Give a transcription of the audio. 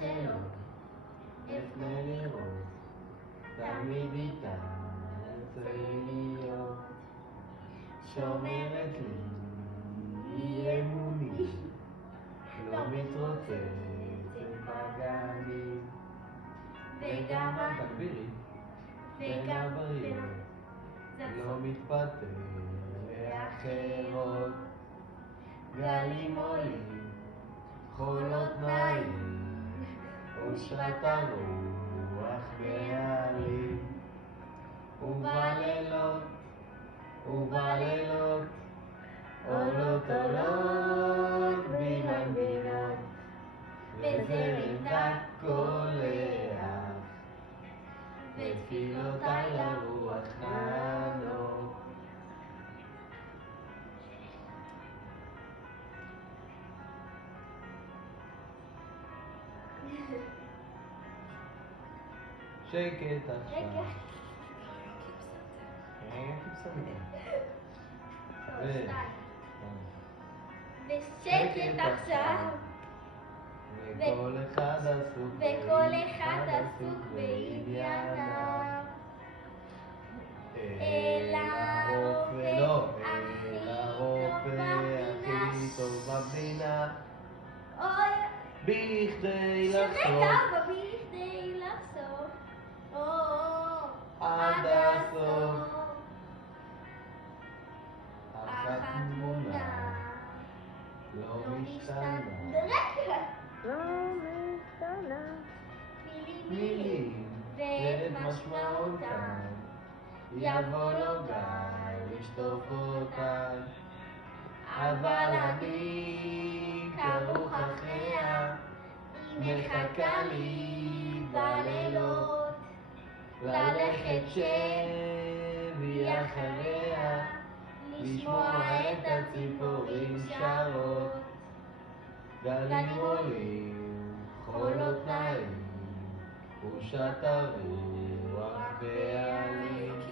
שאלות, לפני לראות, תמיד איתה ארצה להיות. שומרת לי אמוני, לא מתרוצצת בגנים. וגם תגבירי, וגם בריות, לא מתפטר לאחרות. גלים עולים, חולות נעים, אושרת הרוח בעלים. ובלילות, עולות במנגינות, וזרם דק קולח, ותפילותיי לרוח נענות. שקט עכשיו. ושקט עכשיו, וכל אחד עסוק בענייניו. אל הרופא הכי טוב במדינה, בכדי לחשוף עד הסוף. אך התמונה לא משתנה, מילים ואת משמעותן, יבוא לו גל לשטוף אותן. אבל אני כרוך אחריה, מחכה לי בלילות, ללכת שבי אחריה, לשמוע את הציפורים שרות. גלים עולים, חולות נעים, תחושת הרוח בעלים.